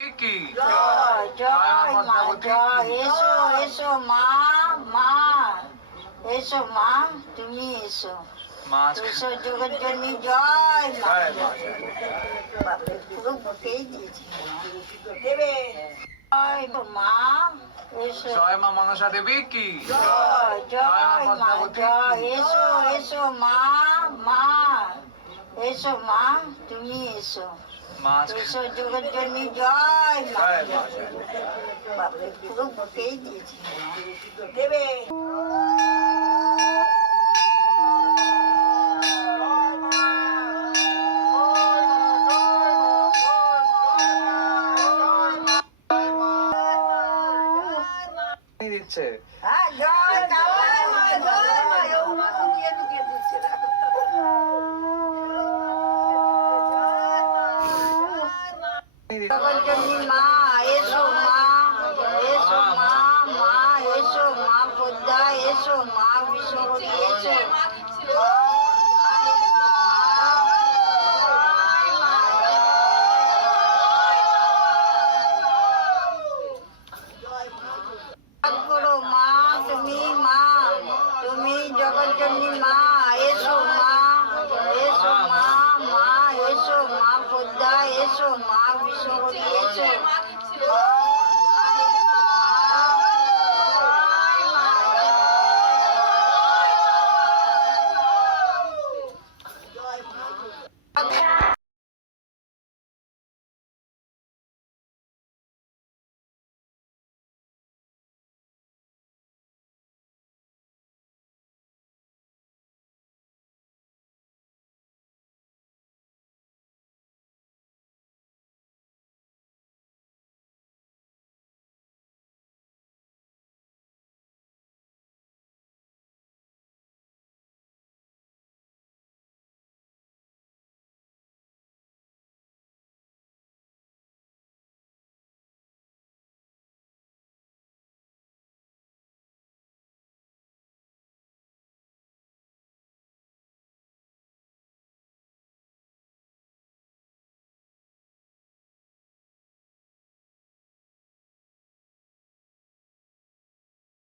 কি জয় জয় মা জয় এসো এসো মা মা এসো মা তুমি এসো মা এসো জগৎজননী জয় মা জয় মা। বাপরে পুরো বুকেই দিয়েছি দেবে জয় মা এসো জয় মা মনসা দেবী কি জয় জয় মা জয় এসো এসো মা মা এসো মা তুমি এসো মা এসো জগৎজননী জয় মা জয় মা। বাপরে পুরো বুকেই দিয়েছি দেবে দিচ্ছে হ্যাঁ জয় জয় মা জয় মা ও মা লুকিয়ে লুকিয়ে দিচ্ছে জগৎজননী মা এসো মা এসো মা মা এসো মা পদ্মা এসো মা বিশ্বহরি এসো করো মা তুমি মা তুমি জগৎজননী মা এসো মা এসো মা মা এসো মা পদ্মা এসো মা বিশ্বহরি এসো